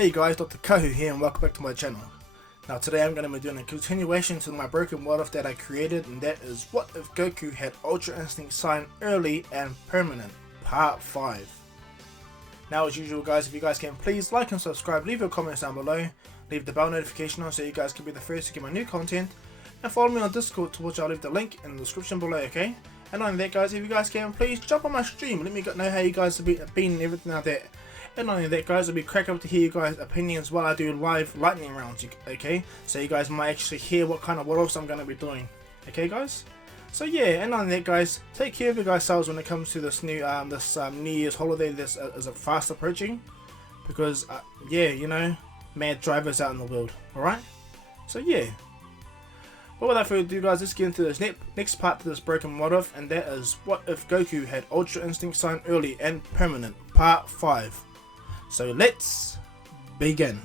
Hey guys, Dr Kahu here and welcome back to my channel. Now today I'm going to be doing a continuation to my broken what if that I created, and that is what if Goku had Ultra Instinct sign early and permanent, part 5. Now as usual guys, if you guys can please like and subscribe, leave your comments down below, leave the bell notification on so you guys can be the first to get my new content, and follow me on Discord, to which I'll leave the link in the description below, okay? And not only that guys, if you guys can please jump on my stream, let me know how you guys have been and everything like that. And not only that guys, it'll be crack up to hear you guys' opinions while I do live lightning rounds, okay? So you guys might actually hear what kind of what else I'm going to be doing, okay guys? So yeah, and not only that guys, take care of you guys selves when it comes to this new New Year's holiday that's is fast approaching. Because yeah, you know, mad drivers out in the world, alright? So yeah. But without further ado guys, let's get into this next part to this broken what if, and that is what if Goku had Ultra Instinct sign early and permanent, part 5. So let's begin.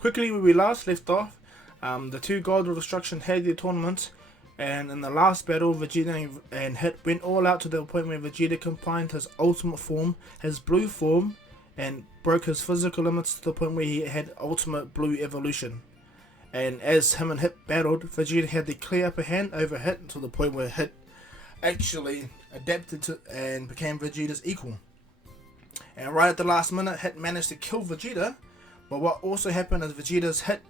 Quickly where we last left off, the two gods of destruction had their tournament. And in the last battle, Vegeta and Hit went all out to the point where Vegeta combined his ultimate form, his blue form, and broke his physical limits to the point where he had ultimate blue evolution. And as him and Hit battled, Vegeta had the clear upper hand over Hit to the point where Hit actually adapted to and became Vegeta's equal. And right at the last minute, Hit managed to kill Vegeta, but what also happened is Vegeta's Hit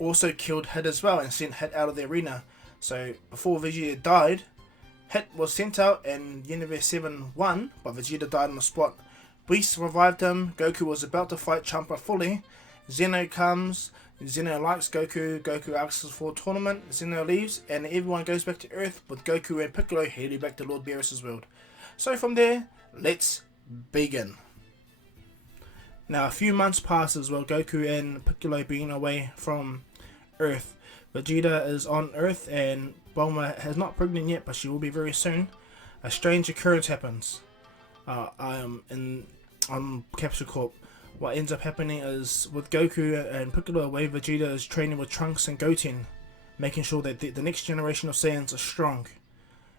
also killed Hit as well and sent Hit out of the arena. So before Vegeta died, Hit was sent out and Universe 7 won, but Vegeta died on the spot. Beast revived him, Goku was about to fight Champa fully. Zeno comes, Zeno likes Goku, Goku asks for a tournament, Zeno leaves, and everyone goes back to Earth with Goku and Piccolo heading back to Lord Beerus' world. So from there, let's begin. Now a few months passes while Goku and Piccolo being away from Earth. Vegeta is on Earth and Bulma is not pregnant yet, but she will be very soon. A strange occurrence happens. On Capsule Corp. What ends up happening is with Goku and Piccolo away, Vegeta is training with Trunks and Goten, making sure that the next generation of Saiyans are strong.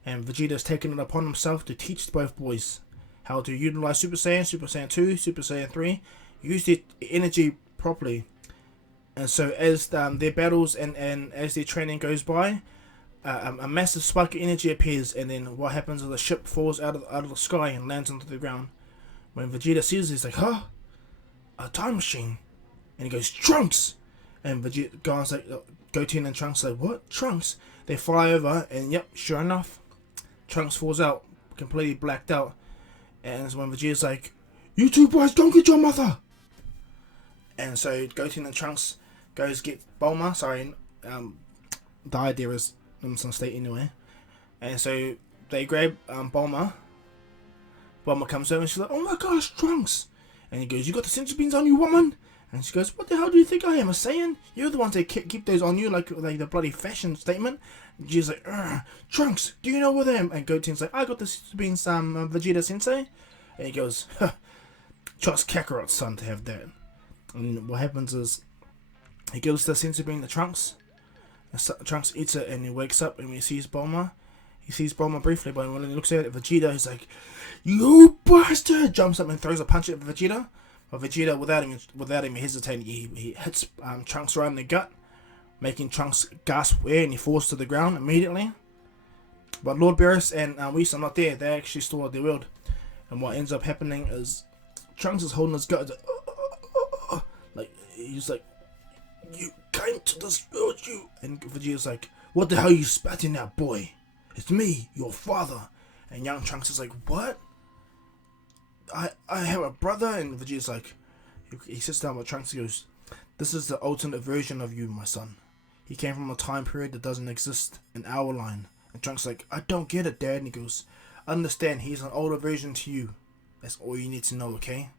And Vegeta has taken it upon himself to teach both boys how to utilize Super Saiyan, Super Saiyan 2, Super Saiyan 3, use their energy properly. And so as their battles and as their training goes by, a massive spike of energy appears, and then what happens is the ship falls out of the sky and lands onto the ground. When Vegeta sees it, he's like, huh? A time machine. And he goes, Trunks! And Vegeta goes like, Goten and Trunks like, what? Trunks? They fly over, and yep, sure enough, Trunks falls out, completely blacked out. And it's when Vegeta's like, you two boys, don't get your mother! And so Goten and Trunks goes get Bulma, the idea is in some state anyway. And so they grab Bulma. Bulma comes over and she's like, oh my gosh, Trunks! And he goes, you got the senzu beans on you, woman? And she goes, what the hell do you think I am, a Saiyan? You're the ones that keep those on you like the bloody fashion statement. And she's like, Trunks, do you know where they am? And Goten's like, I got the senzu beans, Vegeta sensei. And he goes, trust Kakarot's son to have that. And what happens is he gives the senzu bean to Trunks. And Trunks eats it and he wakes up and he sees Bulma. He sees Bulma briefly, but when he looks at it, Vegeta, he's like, you bastard! Jumps up and throws a punch at Vegeta. But Vegeta, without him hesitating, he hits Trunks right in the gut, making Trunks gasp air and he falls to the ground immediately. But Lord Beerus and Whis are not there. They actually still at their world. And what ends up happening is Trunks is holding his gut. He's like, you came to this world, you. And Vegeta's like, what the hell are you spatting at, boy? It's me, your father. And young Trunks is like, what? I have a brother. And Vegeta's like, he sits down with Trunks and goes, this is the alternate version of you, my son. He came from a time period that doesn't exist in our line. And Trunks is like, I don't get it, Dad. And he goes, understand, he's an older version to you. That's all you need to know, okay?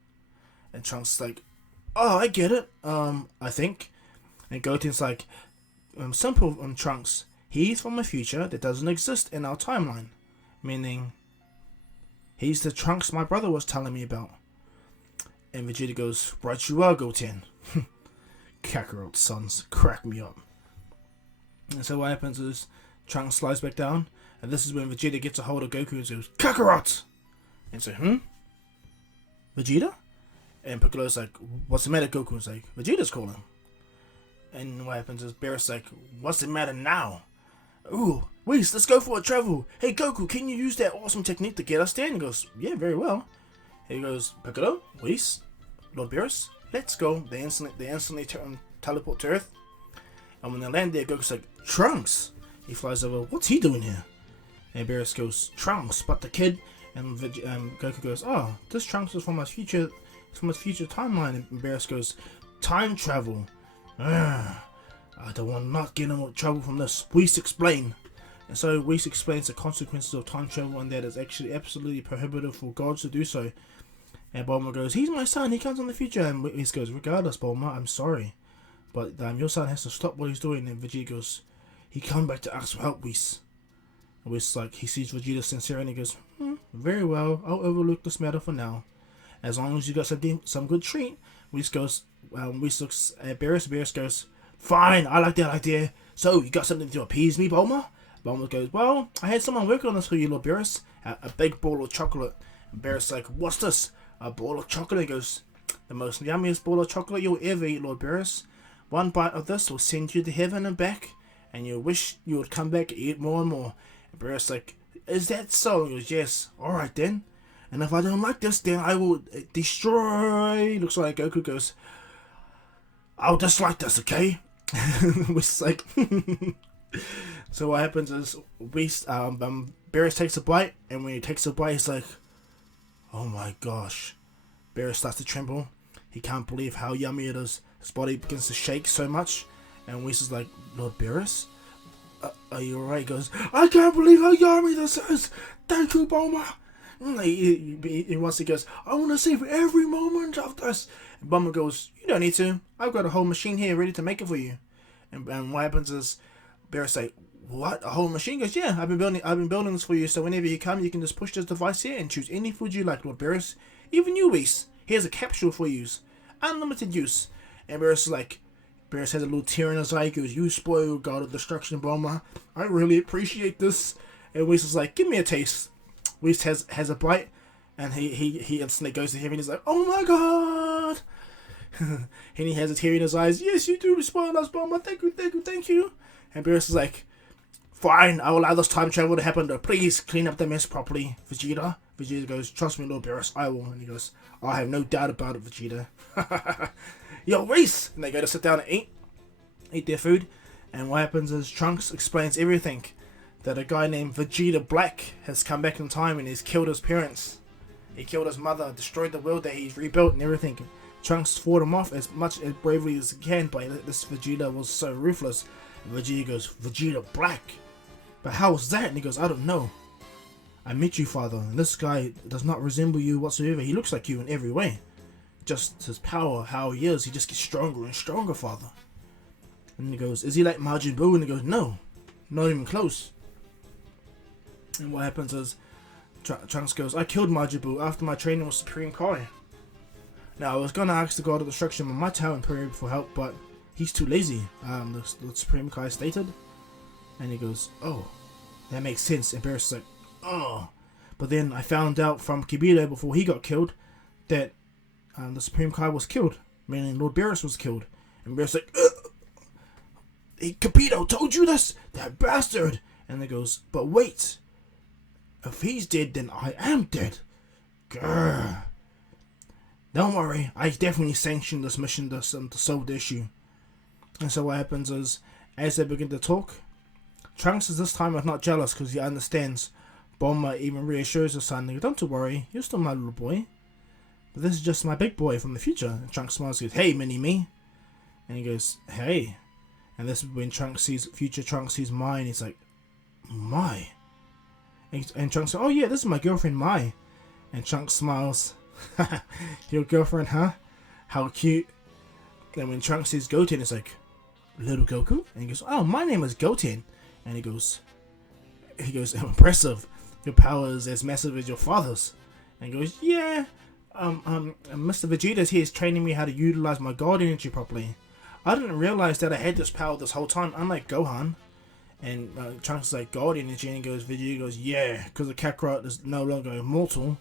And Trunks is like, oh, I get it, I think. And Goten's like, simple, Trunks. He's from a future that doesn't exist in our timeline. Meaning, he's the Trunks my brother was telling me about. And Vegeta goes, right you are, Goten. Kakarot sons, crack me up. And so what happens is Trunks slides back down, and this is when Vegeta gets a hold of Goku and says, Kakarot! And so, Vegeta? And Piccolo's like, what's the matter, Goku's like, Vegeta's calling. And what happens is Beerus like, what's the matter now? Ooh, Whis, let's go for a travel. Hey Goku, can you use that awesome technique to get us there? And he goes, yeah, very well. He goes, Piccolo, Whis, Lord Beerus, let's go. They instantly teleport to Earth. And when they land there, Goku's like, Trunks! He flies over, what's he doing here? And Beerus goes, Trunks, but the kid. And Goku goes, oh, this Trunks is from his future timeline. And Beerus goes, time travel. I don't want to not get in trouble from this. Whis explain. And so Whis explains the consequences of time travel and that it's actually absolutely prohibitive for gods to do so. And Bulma goes, he's my son, he comes from the future. And Whis goes, regardless Bulma, I'm sorry, but your son has to stop what he's doing. And Vegeta goes, he come back to ask for help, Whis. And Whis like, he sees Vegeta sincere and he goes, very well, I'll overlook this matter for now. As long as you got some good treat. Whis goes, Whis looks at Beerus. Beerus goes, fine, I like that idea. So, you got something to appease me, Bulma? Bulma goes, well, I had someone working on this for you, Lord Beerus. A big ball of chocolate. And Beerus like, what's this? A ball of chocolate? He goes, the most yummiest ball of chocolate you'll ever eat, Lord Beerus. One bite of this will send you to heaven and back, and you'll wish you would come back and eat more and more. And Beerus like, is that so? He goes, yes. Alright then. And if I don't like this, then I will destroy. Looks like Goku goes, I'll dislike this, okay? Which is like, so what happens is Beerus takes a bite, and when he takes a bite, he's like, oh my gosh. Beerus starts to tremble. He can't believe how yummy it is. His body begins to shake so much, and Whis is like, Lord Beerus, are you alright? He goes, I can't believe how yummy this is. Thank you, Bulma. He wants to goes, I want to save every moment of this. And Bulma goes, you don't need to. I've got a whole machine here ready to make it for you. And what happens is Beerus like, what? A whole machine? He goes, yeah, I've been building this for you. So whenever you come, you can just push this device here and choose any food you like, Lord Beerus. Even you, Whis. Here's a capsule for use, unlimited use. And Beerus is like, Beerus has a little tear in his eye. He goes, you spoiled god of destruction, Bulma. I really appreciate this. And Whis is like, give me a taste. Whis has a bite, and he instantly goes to heaven. He's like, oh my god. And he has a tear in his eyes. Yes, you do spoil us, Bulma. Thank you. And Beerus is like, fine, I will allow this time travel to happen, though. Please clean up the mess properly, Vegeta. Vegeta goes, trust me, Lord Beerus, I will. And he goes, I have no doubt about it, Vegeta. Yo, Whis! And they go to sit down and eat their food. And what happens is Trunks explains everything. That a guy named Vegeta Black has come back in time and he's killed his parents. He killed his mother, destroyed the world that he's rebuilt and everything. Trunks fought him off as much as bravely as he can, but this Vegeta was so ruthless. And Vegeta goes, Vegeta Black? But how was that? And he goes, I don't know. I met you, father, and this guy does not resemble you whatsoever. He looks like you in every way. Just his power, how he is, he just gets stronger and stronger, father. And he goes, is he like Majin Buu? And he goes, no, not even close. And what happens is Trunks goes, I killed Majin Buu after my training with Supreme Kai. Now I was gonna ask the God of Destruction on my town period for help, but he's too lazy, the Supreme Kai stated. And he goes, oh, that makes sense. And Beerus is like, oh. But then I found out from Kibito before he got killed that the Supreme Kai was killed, meaning Lord Beerus was killed. And Beerus is like, Kibito told you this? That bastard. And he goes, but wait. If he's dead, then I am dead. Grr. Don't worry, I definitely sanctioned this mission to solve the issue. And so what happens is, as they begin to talk, Trunks is this time not jealous because he understands. Bulma even reassures his son, don't worry, you're still my little boy. But this is just my big boy from the future. And Trunks smiles and goes, hey, mini-me. And he goes, hey. And this is when future Trunks sees Mai, and he's like, Mai? And Trunks says, oh yeah, this is my girlfriend, Mai. And Trunks smiles. Your girlfriend, huh? How cute. And when Trunks sees Goten, it's like, little Goku? And he goes, oh, my name is Goten. And he goes, impressive. Your power is as massive as your father's. And he goes, yeah, Mr. Vegeta's here is training me how to utilize my God energy properly. I didn't realize that I had this power this whole time, unlike Gohan. And Trunks is like, God energy, and Vegeta goes, yeah, because the Kakarot is no longer immortal.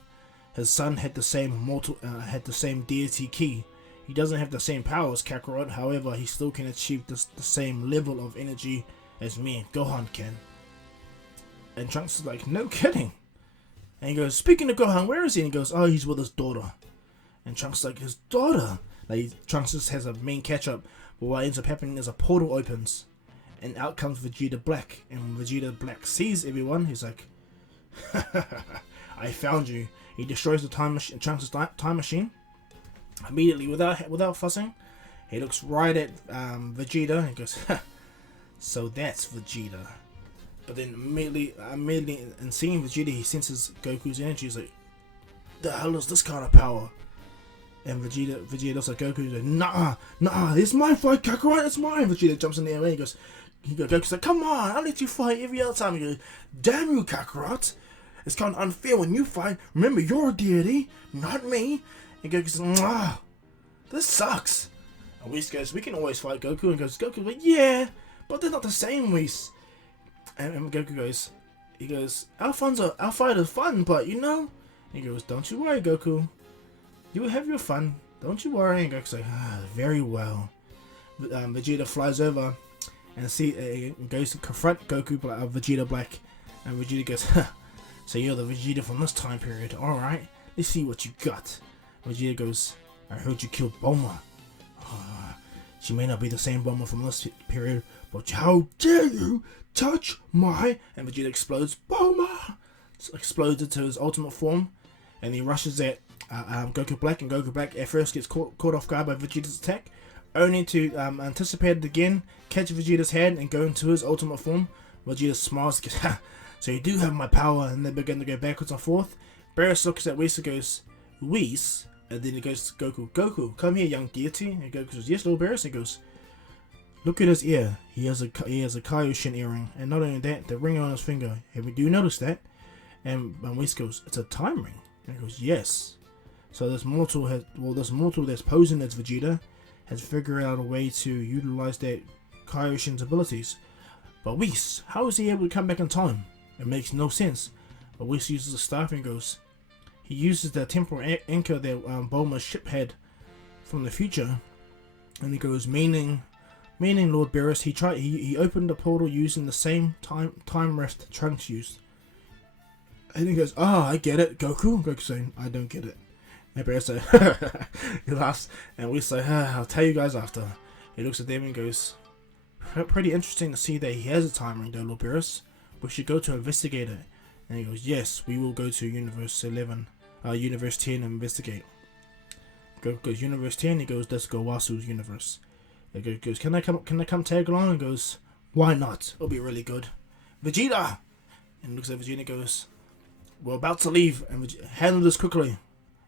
His son had the same deity ki. He doesn't have the same power as Kakarot, however, he still can achieve the same level of energy as me and Gohan can. And Trunks is like, no kidding. And he goes, speaking of Gohan, where is he? And he goes, oh, he's with his daughter. And Trunks is like, his daughter? Like, Trunks just has a main catch up, but what ends up happening is a portal opens. And out comes Vegeta Black. And when Vegeta Black sees everyone, he's like, I found you. He destroys the time machine, Trunks' time machine. Immediately, without fussing, he looks right at Vegeta and goes, so that's Vegeta. But then immediately, in seeing Vegeta, he senses Goku's energy. He's like, the hell is this kind of power? And Vegeta looks at Goku and goes, nah, it's my fight, Kakarot, it's mine. Vegeta jumps in the air and Goku's like, come on, I'll let you fight every other time. He goes, damn you, Kakarot. It's kind of unfair when you fight. Remember, you're a deity, not me. And Goku says, this sucks. And Whis goes, we can always fight Goku. And Goku's like, yeah, but they're not the same, Whis. And Goku goes, our fight is fun, but you know. And he goes, don't you worry, Goku. You will have your fun. Don't you worry. And Goku's like, very well. Vegeta flies over and goes to confront Goku, Vegeta Black. And Vegeta goes, so you're the Vegeta from this time period. Alright, let's see what you got. Vegeta goes, I heard you killed Bulma. She may not be the same Bulma from this period, but how dare you touch my... And Vegeta explodes. Bulma! Explodes into his ultimate form. And he rushes at Goku Black. And Goku Black at first gets caught off guard by Vegeta's attack. Only to anticipate it again, catch Vegeta's hand and go into his ultimate form. Vegeta smiles and goes, so you do have my power. And they begin to go backwards and forth. Beerus looks at Whis and goes, Whis? And then he goes to Goku, come here, young deity. And Goku goes, yes, little Beerus. And he goes, look at his ear. He has a Kaioshin earring. And not only that, the ring on his finger. Have you noticed that? And Whis goes, it's a time ring. And he goes, yes. So this mortal that's posing as Vegeta has figured out a way to utilize that Kaioshin's abilities. But Whis, how is he able to come back in time? It makes no sense. But Whis uses the staff and goes, he uses the temporal anchor that Bulma's ship had from the future. And he goes, meaning Lord Beerus, he opened the portal using the same time rift Trunks used. And he goes, I get it, Goku. Goku's saying, I don't get it. And Beerus says, he laughs, and we say, I'll tell you guys after. He looks at them and goes, pretty interesting to see that he has a time ring though, Lord Beerus. We should go to investigate it. And he goes, yes, we will go to Universe 10 and investigate. Goku goes, Universe 10, he goes, let's go Wasu's universe. And Goku goes, can I come tag along? And goes, why not? It'll be really good. Vegeta! And looks at Vegeta and goes, we're about to leave, and handle this quickly.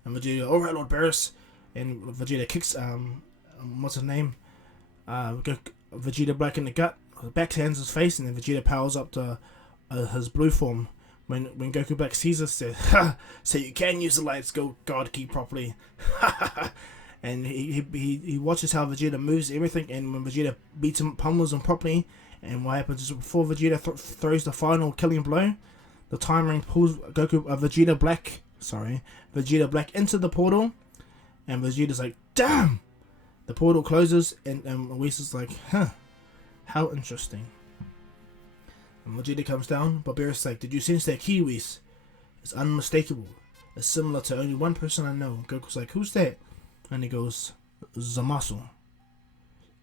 And Vegeta, alright, Lord Beerus. And Vegeta kicks, what's his name? Vegeta Black in the gut, backhands his face, and then Vegeta powers up to his blue form. When Goku Black sees us, says, so you can use the Lights God Key properly. And he watches how Vegeta moves everything, and when Vegeta beats him, pummels him properly, and what happens is before Vegeta throws the final killing blow, the time ring pulls Vegeta Black into the portal, and Vegeta's like, damn! The portal closes, and Whis is like, how interesting. And Vegeta comes down, but Beerus is like, did you sense that key, Whis? It's unmistakable. It's similar to only one person I know. Goku's like, who's that? And he goes, Zamasu.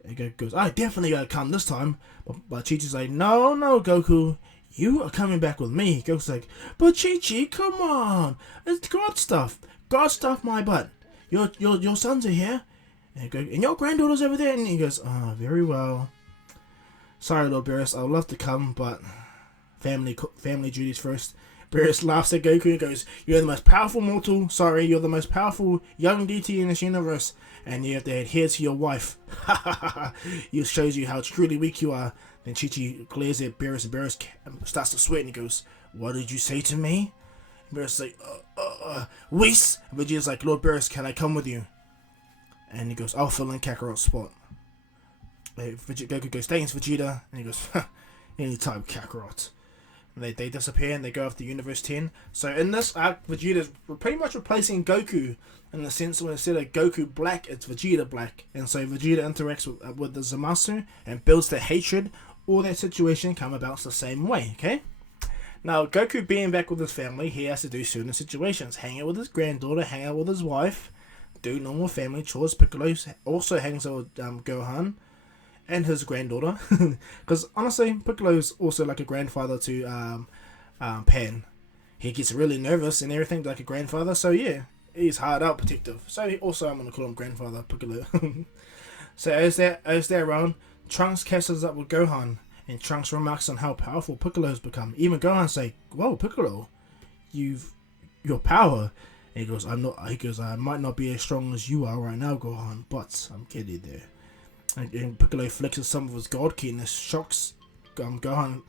And Goku goes, I definitely gotta come this time. But Chi-Chi's like, no, Goku. You are coming back with me. Goku's like, but Chi-Chi, come on. It's God stuff. God stuff my butt. Your sons are here. And your granddaughter's over there. And he goes, very well. Sorry, Lord Beerus, I'd love to come, but family duties first. Beerus laughs at Goku and goes, you're the most powerful mortal. Sorry, you're the most powerful young deity in this universe. And you have to adhere to your wife. It shows you how truly weak you are. Then Chi-Chi glares at Beerus, and Beerus starts to sweat and he goes, what did you say to me? And Beerus is like, Whis! Vegeta's like, Lord Beerus, can I come with you? And he goes, I'll fill in Kakarot's spot. Goku goes, thanks Vegeta. And he goes, anytime Kakarot. And they disappear and they go off to Universe 10. So in this arc, Vegeta's pretty much replacing Goku in the sense when instead of Goku Black, it's Vegeta Black. And so Vegeta interacts with the Zamasu and builds their hatred, or their situation come about the same way, okay? Now, Goku being back with his family, he has to do certain situations. Hang out with his granddaughter, hang out with his wife, do normal family chores. Piccolo also hangs out with Gohan and his granddaughter. Because honestly, Piccolo's also like a grandfather to Pan. He gets really nervous and everything like a grandfather, so yeah, he's hard out protective. So I'm going to call him Grandfather Piccolo. So as they're around, Trunks catches up with Gohan. And Trunks remarks on how powerful Piccolo has become. Even Gohan say, "Whoa, Piccolo, your power." And he goes, "I'm not." He goes, "I might not be as strong as you are right now, Gohan, but I'm getting there." And Piccolo flexes some of his God Ki, and this shocks Gohan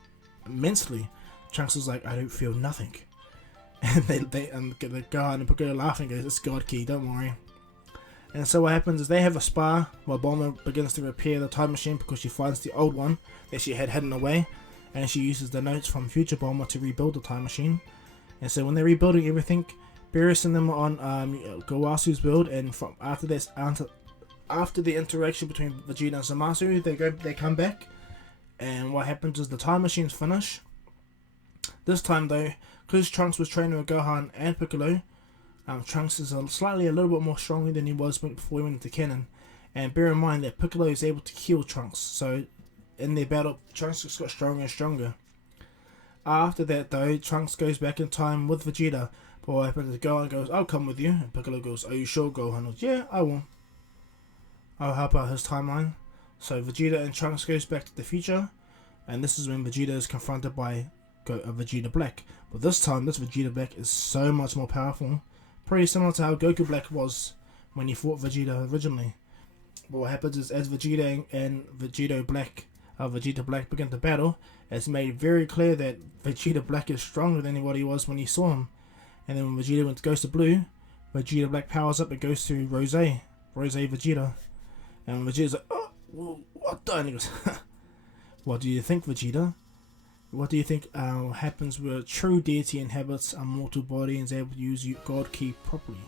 immensely. Trunks is like, "I don't feel nothing," and Gohan and Piccolo laughing goes, "It's God Ki, don't worry." And so what happens is they have a spar while Bulma begins to repair the time machine because she finds the old one that she had hidden away, and she uses the notes from future Bulma to rebuild the time machine. And so when they're rebuilding everything, Beerus and them are on Gowasu's build, and from after the interaction between Vegeta and Zamasu, they come back, and what happens is the time machines finish. This time though, because Trunks was training with Gohan and Piccolo, Trunks is a little bit more stronger than he was before he went into canon. And bear in mind that Piccolo is able to kill Trunks, so in their battle, Trunks just got stronger and stronger. After that though, Trunks goes back in time with Vegeta, but what happens is Gohan goes, "I'll come with you," and Piccolo goes, "Are you sure?" Gohan goes, "Yeah, I will. I'll help out his timeline." So Vegeta and Trunks goes back to the future, and this is when Vegeta is confronted by Vegeta Black. But this time, this Vegeta Black is so much more powerful. Pretty similar to how Goku Black was when he fought Vegeta originally. But what happens is as Vegeta and Vegeta Black begin to battle, it's made very clear that Vegeta Black is stronger than what he was when he saw him. And then when Vegeta goes to blue, Vegeta Black powers up and goes to Rose Vegeta. And Vegeta's like, "Oh, what the?" And he goes, "What do you think, Vegeta? What do you think happens where a true deity inhabits a mortal body and is able to use God Ki properly?"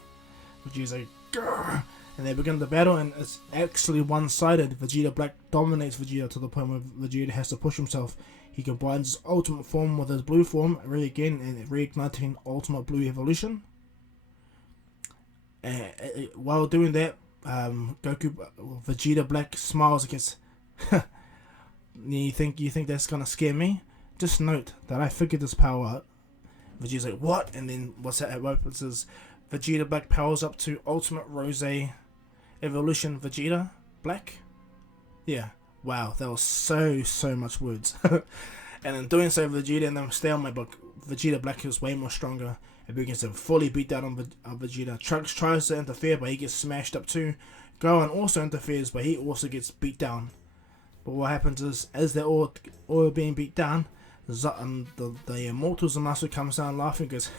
Vegeta's like, "Grr!" And they begin the battle, and it's actually one-sided. Vegeta Black dominates Vegeta to the point where Vegeta has to push himself. He combines his ultimate form with his blue form, and reigniting Ultimate Blue Evolution. And while doing that, Vegeta Black smiles against. You think that's gonna scare me? Just note that I figured this power out. Vegeta's like, "What?" And then what happens is Vegeta Black powers up to Ultimate Rose Evolution Vegeta Black. Yeah. Wow, that was so much words. And in doing so, Vegeta and them stay on my book. Vegeta Black is way more stronger and begins to fully beat down on Vegeta. Trunks tries to interfere, but he gets smashed up too. Gohan also interferes, but he also gets beat down. But what happens is, as they're all being beat down, the immortal Zamasu comes down laughing and goes,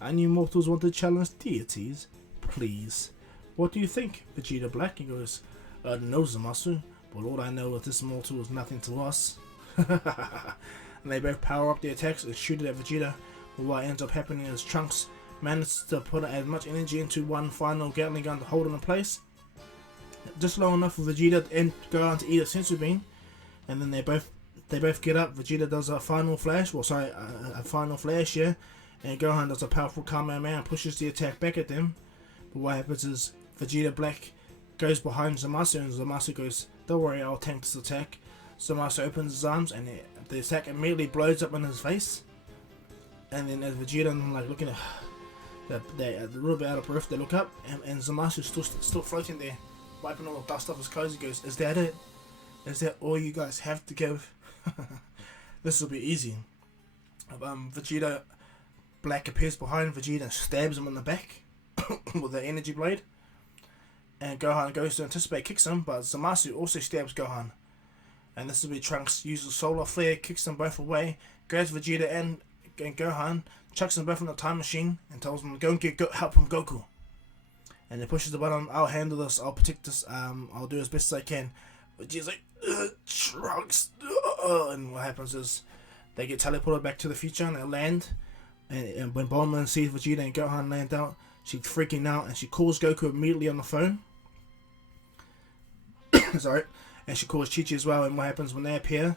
"And you mortals want to challenge deities? Please. What do you think, Vegeta Black?" He goes, "I don't know, Zamasu, but all I know is this mortal is nothing to us." And they both power up the attacks and shoot it at Vegeta. But what ends up happening is Trunks manages to put as much energy into one final Gatling gun to hold it in place, just long enough for Vegeta and Gohan to eat a sensu bean, and then they both get up. Vegeta does a final flash, yeah, and Gohan does a powerful Kamehameha and pushes the attack back at them. But what happens is Vegeta Black goes behind Zamasu, and Zamasu goes, "Don't worry, I'll tank this attack." Zamasu opens his arms, and the attack immediately blows up in his face. And then as Vegeta and like looking at they're a little bit out of breath, they look up, and Zamasu's still floating there, wiping all the dust off his clothes. He goes, "Is that it? Is that all you guys have to give?" This will be easy. Vegeta Black appears behind Vegeta and stabs him in the back with the energy blade. And Gohan goes to anticipate, kicks him, but Zamasu also stabs Gohan. And this is where Trunks uses Solar Flare, kicks them both away, grabs Vegeta and Gohan, chucks them both in the time machine and tells them to go and get help from Goku. And he pushes the button. I'll handle this. I'll protect this. I'll do as best as I can. Vegeta's like, Trunks. And what happens is they get teleported back to the future and they land. And when Bulma sees Vegeta and Gohan land out, she's freaking out and she calls Goku immediately on the phone. Sorry. And she calls Chi-Chi as well. And what happens when they appear?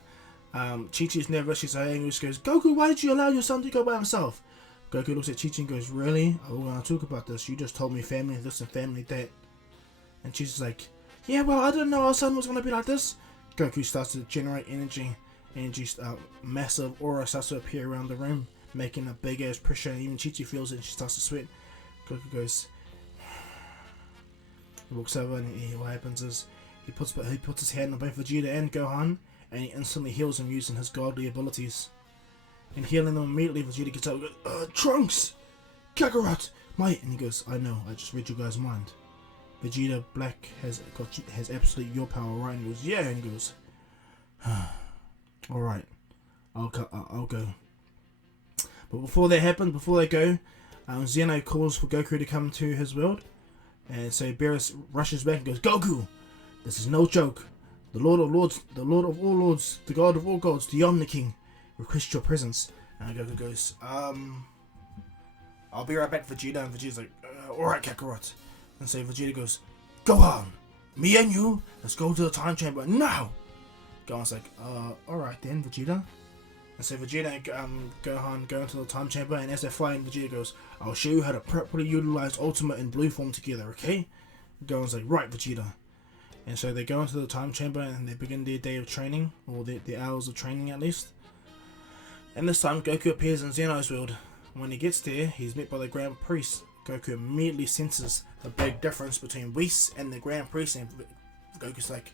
Chi-Chi's never. She's angry. She goes, Goku, why did you allow your son to go by himself? Goku looks at Chi-Chi and goes, really? We're going to talk about this. You just told me family this and family that. And Chi-Chi's like, yeah, well, I didn't know our son was going to be like this. Goku starts to generate energy. Massive aura starts to appear around the room, making a big ass pressure. Even Chi-Chi feels it and she starts to sweat. Goku goes, he walks over and what happens is he puts his hand on both Vegeta and Gohan and he instantly heals them using his godly abilities. And healing them immediately, Vegeta gets up and goes, Trunks! Kakarot! Mate! And he goes, I know, I just read your guys' mind. Vegeta Black has absolutely your power, right? And he goes, yeah! And he goes, alright, I'll go. But before that happens, before they go, Zeno calls for Goku to come to his world. And so Beerus rushes back and goes, Goku! This is no joke. The Lord of Lords, the Lord of all Lords, the God of all gods, the Omni King, request your presence. And Goku goes, I'll be right back, Vegeta. And Vegeta's like, alright, Kakarot. And so Vegeta goes, Gohan, me and you, let's go to the time chamber now. Gohan's like, alright then, Vegeta. And so Vegeta and Gohan go into the time chamber, and as they're flying, Vegeta goes, I'll show you how to properly utilize Ultimate and Blue form together, okay? Gohan's like, right, Vegeta. And so they go into the time chamber and they begin their day of training, or their hours of training at least. And this time Goku appears in Zeno's world. When he gets there, he's met by the Grand Priest. Goku immediately senses the big difference between Whis and the Grand Priest, and Goku's like,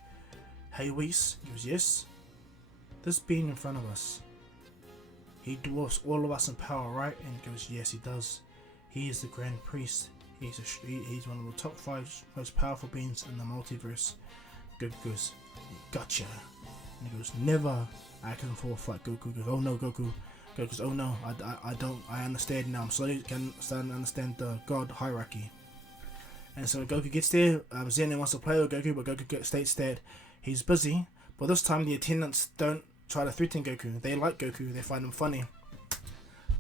hey Whis? He goes, yes? This being in front of us, he dwarfs all of us in power, right? And he goes, yes he does. He is the Grand Priest. He's one of the top 5 most powerful beings in the multiverse. Goku goes, gotcha. And he goes, never. I can fall fight. Goku goes, oh no, Goku. Goku goes, oh no, I understand now. I'm starting to understand the God hierarchy. And so when Goku gets there, Zeno wants to play with Goku, but Goku states that he's busy. But this time the attendants don't try to threaten Goku. They like Goku. They find him funny.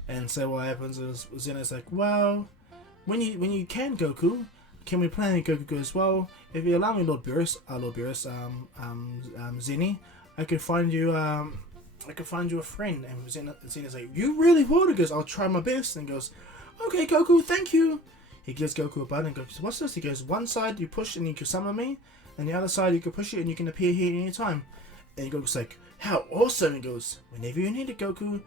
And so what happens is Zeno's like, well, when you can, Goku, can we play? And Goku goes, well, if you allow me, Lord Beerus, Zenny, I could find you a friend. And Zeno's like, you really would? He goes, I'll try my best. And he goes, okay, Goku, thank you. He gives Goku a button and goes, what's this? He goes, one side you push and you can summon me, and the other side you can push it and you can appear here at any time. And Goku's like, how awesome. He goes, whenever you need it, Goku.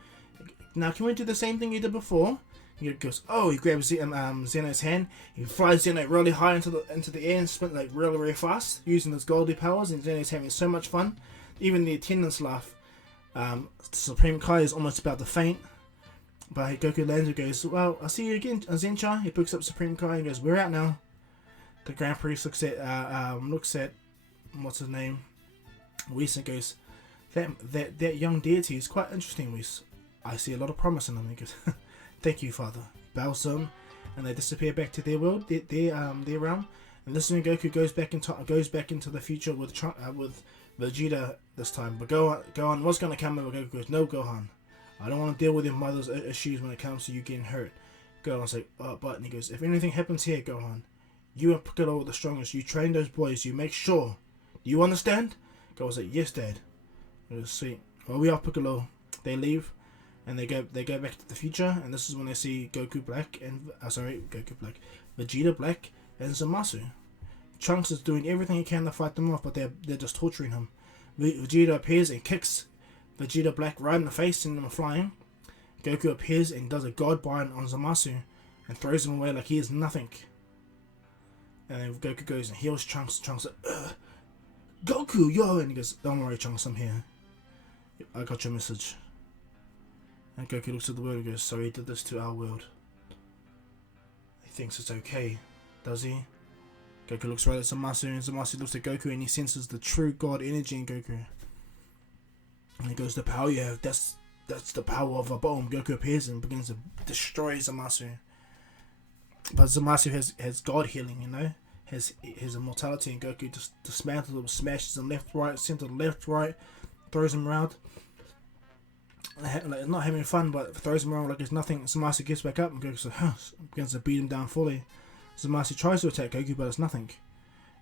Now can we do the same thing you did before? He goes, oh, he grabs Zeno's hand, he flies Zeno really high into the air and spins like really, really fast, using his goldy powers, and Zeno's having so much fun. Even the attendants laugh. Supreme Kai is almost about to faint, but Goku lands and goes, well, I'll see you again, Zencha. He picks up Supreme Kai and goes, we're out now. The Grand Priest looks at what's his name, Whis, and goes, that young deity is quite interesting, Whis. I see a lot of promise in him. He goes, thank you, Father. Bows to him, and they disappear back to their world, their realm. And this is when Goku goes back into the future with Vegeta this time. But Gohan was going to come over. Goku goes, no, Gohan, I don't want to deal with your mother's issues when it comes to you getting hurt. Gohan's like, but, and he goes, if anything happens here, Gohan, you and Piccolo are the strongest. You train those boys. You make sure. Do you understand? Gohan's like, yes, Dad. It was sweet. Well, we are Piccolo. They leave. And they go back to the future, and this is when they see Vegeta Black and Zamasu. Trunks is doing everything he can to fight them off, but they're just torturing him. Vegeta appears and kicks Vegeta Black right in the face, sending him flying. Goku appears and does a god bind on Zamasu and throws him away like he is nothing. And then Goku goes and heals Trunks. Trunks like, Goku, yo! And he goes, don't worry, Trunks, I'm here. I got your message. And Goku looks at the world and goes, so he did this to our world. He thinks it's okay, does he? Goku looks right at Zamasu, and Zamasu looks at Goku and he senses the true God energy in Goku. And he goes, the power you have, that's that's the power of a bomb. Goku appears and begins to destroy Zamasu. But Zamasu has God healing, you know, his immortality, and Goku just dismantles him, smashes him left, right, center, left, right, throws him around. Like, not having fun, but throws him around like it's nothing. Zamasu gets back up and Goku begins to beat him down fully. Zamasu tries to attack Goku, but it's nothing.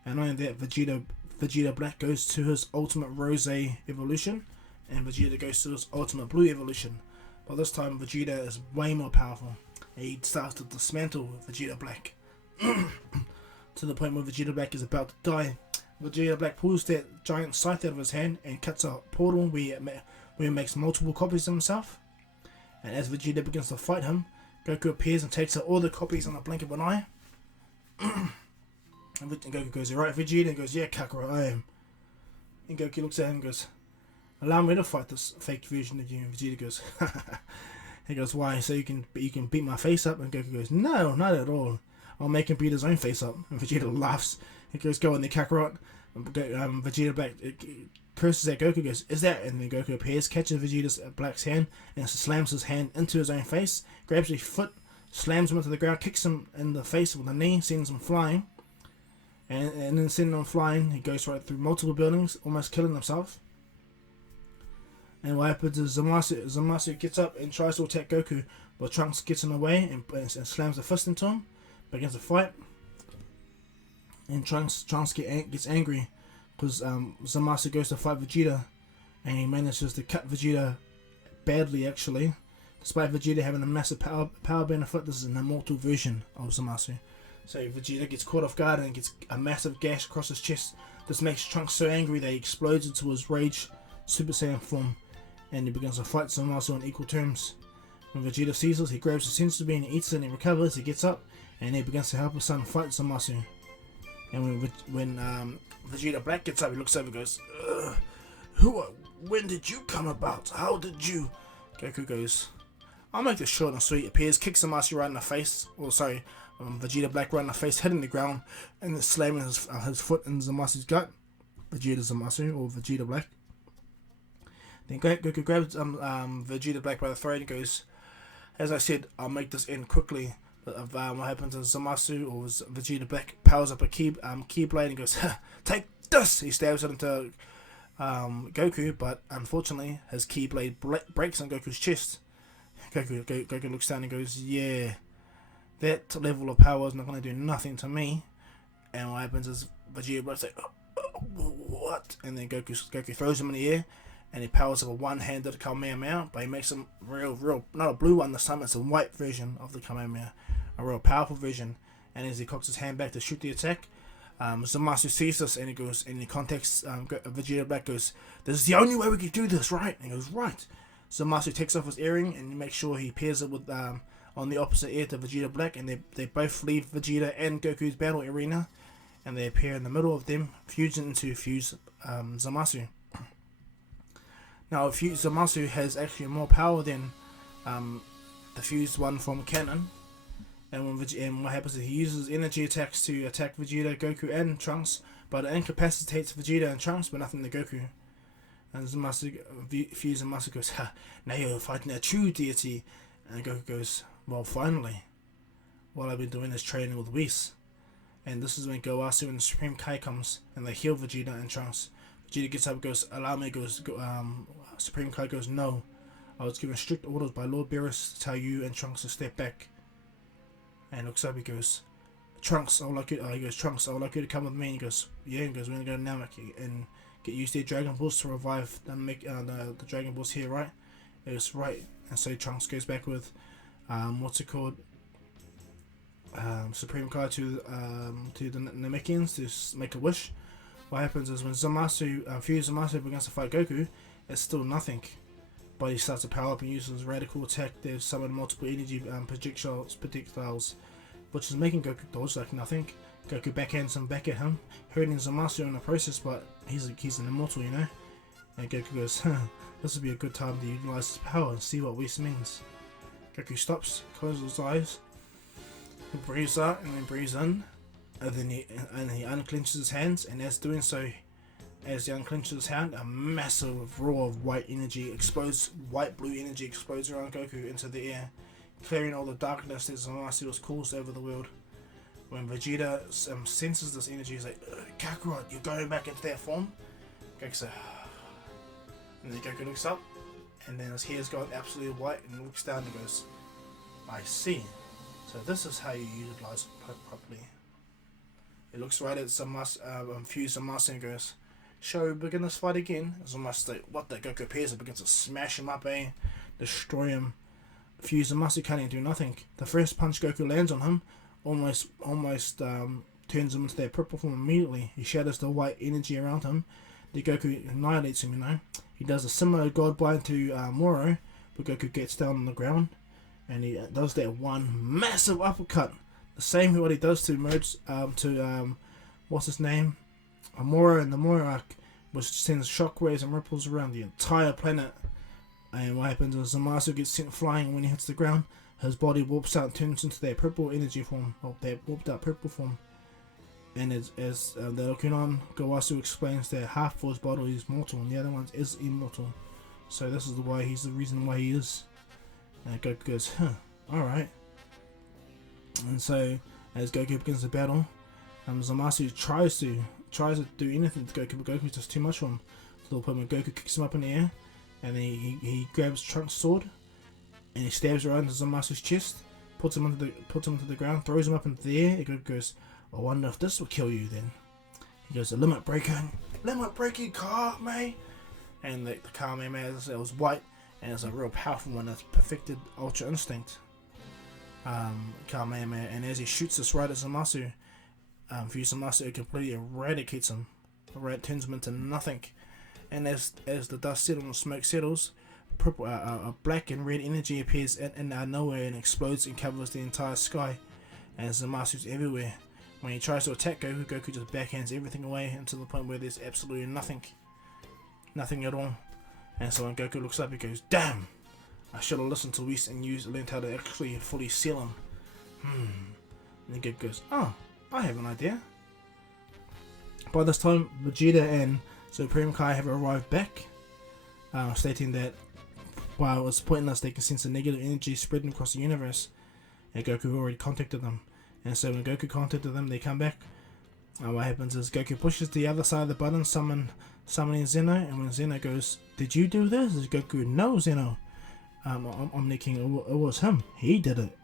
And only that, Vegeta Black goes to his ultimate Rose evolution, and Vegeta goes to his ultimate Blue evolution. But this time, Vegeta is way more powerful. He starts to dismantle Vegeta Black to the point where Vegeta Black is about to die. Vegeta Black pulls that giant scythe out of his hand and cuts a portal where he makes multiple copies of himself. And as Vegeta begins to fight him, Goku appears and takes out all the copies in the blink of an eye. And Goku goes, "You right, Vegeta?" And he goes, "Yeah, Kakarot, I am." And Goku looks at him and goes, "Allow me to fight this fake version of you." And Vegeta goes, he goes, "Why? So you can beat my face up?" And Goku goes, "No, not at all. I'll make him beat his own face up." And Vegeta laughs. He goes, "Go on the Kakarot." Vegeta Black curses at Goku, goes, "Is that?" And then Goku appears, catches Vegeta Black's hand, and slams his hand into his own face, grabs his foot, slams him into the ground, kicks him in the face with a knee, sends him flying. And then sending him flying, he goes right through multiple buildings, almost killing himself. And what happens is Zamasu gets up and tries to attack Goku, but Trunks gets in the way and slams a fist into him, begins to fight. And Trunks gets angry because Zamasu goes to fight Vegeta, and he manages to cut Vegeta badly, actually. Despite Vegeta having a massive power benefit, this is an immortal version of Zamasu. So Vegeta gets caught off guard and gets a massive gash across his chest. This makes Trunks so angry that he explodes into his Rage Super Saiyan form, and he begins to fight Zamasu on equal terms. When Vegeta sees this, he grabs his senzu bean and eats it, and he recovers. He gets up and he begins to help his son fight Zamasu. And when Vegeta Black gets up, he looks over and goes, when did you come about? How did you? Goku goes, "I'll make this short and sweet." Appears, kicks Zamasu right in the face. Vegeta Black right in the face, hitting the ground, and then slamming his foot in Zamasu's gut. Zamasu, or Vegeta Black. Then Goku grabs Vegeta Black by the throat and goes, "As I said, I'll make this end quickly." But what happens is Zamasu, or Vegeta Black, powers up a keyblade and goes, "Take this!" He stabs it into Goku, but unfortunately his keyblade breaks on Goku's chest. Goku looks down and goes, "Yeah, that level of power is not going to do nothing to me." And what happens is Vegeta Black's like, "What?" And then Goku throws him in the air, and he powers up a one-handed Kamehameha, but he makes him real, not a blue one this time, it's a white version of the Kamehameha, a real powerful version. And as he cocks his hand back to shoot the attack, Zamasu sees this, and he goes, in the context, Vegeta Black goes, "This is the only way we can do this, right?" And he goes, "Right." Zamasu takes off his earring and makes sure he pairs it with on the opposite ear to Vegeta Black, and they both leave Vegeta and Goku's battle arena, and they appear in the middle of them, fusing into Zamasu. Now, Zamasu has actually more power than the fused one from canon, and what happens is he uses energy attacks to attack Vegeta, Goku, and Trunks, but it incapacitates Vegeta and Trunks, but nothing to Goku. And Zamasu goes, "Ha! Now you're fighting a true deity." And Goku goes, "Well, finally. What I've been doing is training with Whis." And this is when Gowasu and Supreme Kai comes, and they heal Vegeta and Trunks. Vegeta gets up and goes, "Allow me," Supreme Kai goes, "No. I was given strict orders by Lord Beerus to tell you and Trunks to step back." And looks up, he goes, "Trunks, I would like you to come with me." And he goes, "Yeah." And he goes, "We're going to go to Namek and get used to Dragon Balls to revive the Dragon Balls here, right?" He goes, "Right." And so Trunks goes back with, Supreme Kai to the Namekians to make a wish. What happens is when Zamasu begins to fight Goku, it's still nothing. But he starts to power up and uses his radical attack. They've summoned multiple energy projectiles, which is making Goku dodge like nothing. Goku backhands him back at him, hurting Zamasu in the process, but he's an immortal, you know? And Goku goes, "This would be a good time to utilize his power and see what Whis means." Goku stops, closes his eyes, he breathes out and then breathes in, and then he unclenches his hands, and as doing so, as he unclenches his hand, a massive roar of white energy explodes, white-blue energy explodes around Goku into the air, clearing all the darkness that Zamasu was caused over the world. When Vegeta senses this energy, he's like, Kakarot, you're going back into that form? Goku's like, and then Goku looks up, and then his hair's gone absolutely white, and looks down and goes, I see. So this is how you utilize it properly. He looks right at Fuse Zamasu and goes, shall we begin this fight again? Zamasu like, what the? Goku appears and begins to smash him up, destroy him. Fuse Zamasu can't even do nothing. The first punch Goku lands on him almost turns him into that purple form immediately. He shatters the white energy around him. The Goku annihilates him, He does a similar God Blind to Moro, but Goku gets down on the ground and he does that one massive uppercut. The same what he does to what's his name? Moro and the Moro, which sends shockwaves and ripples around the entire planet. And what happens is Zamasu gets sent flying. When he hits the ground, his body warps out and turns into that purple energy form, or that warped out purple form. And as they're looking on, Gowasu explains that half of his body is mortal and the other one is immortal. So this is he's the reason why he is. And Goku goes, alright. And so as Goku begins the battle, Zamasu tries to do anything to Goku, but Goku's just too much for him. To the point where Goku kicks him up in the air, and then he grabs Trunks' sword, and he stabs right into Zamasu's chest, puts him into the ground, throws him up into the air. And Goku goes, I wonder if this will kill you then. He goes, the limit breaking Kame. And the Kame it was white, and it's a real powerful one. It's perfected Ultra Instinct. Kamehameha, and as he shoots this right at Zamasu, Fuse Zamasu completely eradicates him, turns him into nothing. And as the dust settles and smoke settles, purple, black and red energy appears in nowhere and explodes and covers the entire sky. And Zamasu's everywhere. When he tries to attack Goku, Goku just backhands everything away until the point where there's absolutely nothing at all. And so when Goku looks up, he goes, damn! I should have listened to Whis and learned how to actually fully seal him. And then Goku goes, oh, I have an idea. By this time, Vegeta and Supreme Kai have arrived back, stating that while it's pointless, they can sense the negative energy spreading across the universe, and Goku already contacted them. And so when Goku contacted them, they come back. What happens is Goku pushes the other side of the button, summoning Zeno, and when Zeno goes, did you do this? Goku, no, Zeno. Omni King, it was him. He did it.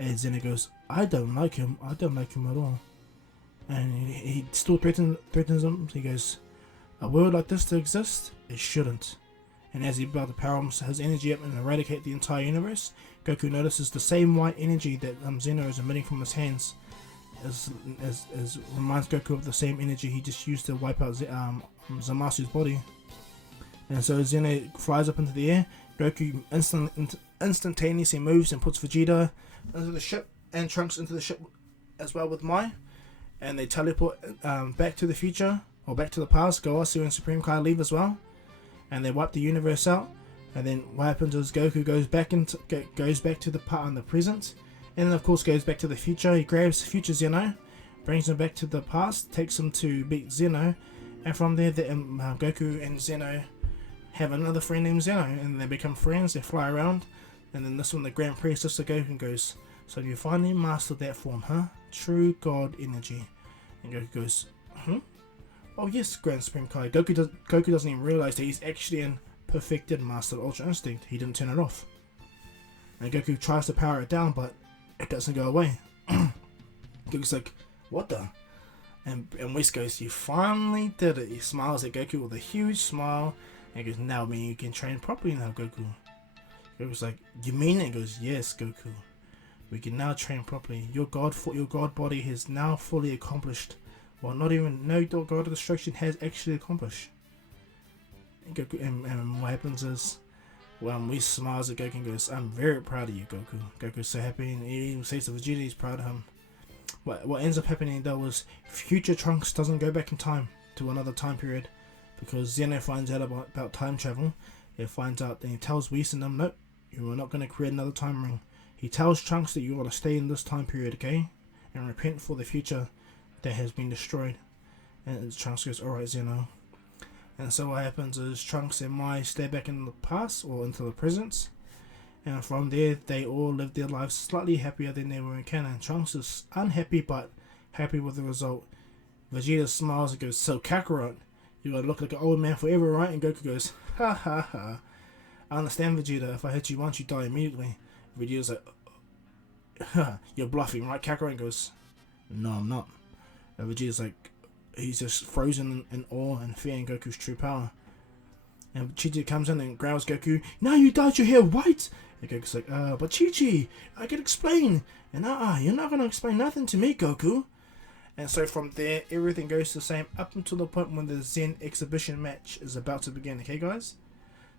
And Zeno goes, I don't like him. I don't like him at all. And he still threatens him. He goes, a world like this to exist? It shouldn't. And as he about to power his energy up and eradicate the entire universe, Goku notices the same white energy that Zeno is emitting from his hands. As reminds Goku of the same energy he just used to wipe out Zamasu's body. And so Zeno flies up into the air. Goku instantaneously moves and puts Vegeta into the ship and Trunks into the ship as well with Mai. And they teleport back to the future, or back to the past. Gowasu and Supreme Kai leave as well. And they wipe the universe out. And then what happens is Goku goes back to the part in the present. And then of course goes back to the future. He grabs future Zeno, brings him back to the past, takes him to beat Zeno. And from there, Goku and Zeno have another friend named Zeno, and they become friends. They fly around, and then this one, the Grand Priestess of Goku goes, so you finally mastered that form, huh? True God energy. And Goku goes, oh yes, Grand Supreme Kai. Goku doesn't even realize that he's actually in perfected mastered Ultra Instinct. He didn't turn it off. And Goku tries to power it down, but it doesn't go away. Goku's like, what the? And Whis goes, you finally did it. He smiles at Goku with a huge smile. And he goes, now you can train properly now, Goku. Goku's like, you mean it? He goes, yes, Goku. We can now train properly. Your God body has now fully accomplished what no God of destruction has actually accomplished. And Goku, and what happens is, Whis smiles at Goku and goes, I'm very proud of you, Goku. Goku's so happy, and he even says to Vegeta he's proud of him. What ends up happening though is future Trunks doesn't go back in time to another time period, because Zeno finds out about time travel. He finds out, and he tells Whis and them, nope, you are not going to create another time ring. He tells Trunks that you want to stay in this time period, okay, and repent for the future that has been destroyed. And Trunks goes, alright Zeno. And so what happens is Trunks and Mai stay back in the past or into the present. And from there, they all live their lives slightly happier than they were in canon. Trunks is unhappy but happy with the result. Vegeta smiles and goes, "So Kakarot, you gotta look like an old man forever, right?" And Goku goes, "Ha ha ha. I understand, Vegeta. If I hit you once, you die immediately." Vegeta's like, "You're bluffing, right?" Kakarot goes, "No, I'm not." And Vegeta's like, he's just frozen in awe and fear in Goku's true power. And Chi-Chi comes in and growls Goku, "Now you dyed your hair white!" And Goku's like, "But Chi-Chi, I can explain." And you're not gonna explain nothing to me, Goku. And so from there, everything goes the same up until the point when the Zen exhibition match is about to begin. Okay, guys?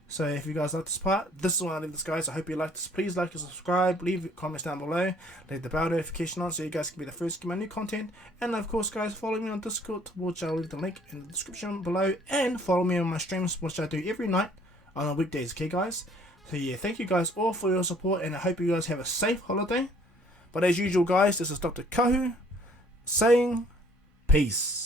So if you guys like this part, this is when I leave this, guys. I hope you like this. Please like and subscribe. Leave comments down below. Leave the bell notification on so you guys can be the first to get my new content. And of course, guys, follow me on Discord, which I'll leave the link in the description below. And follow me on my streams, which I do every night on the weekdays. Okay, guys? So yeah, thank you guys all for your support, and I hope you guys have a safe holiday. But as usual, guys, this is Dr. Kahu saying peace.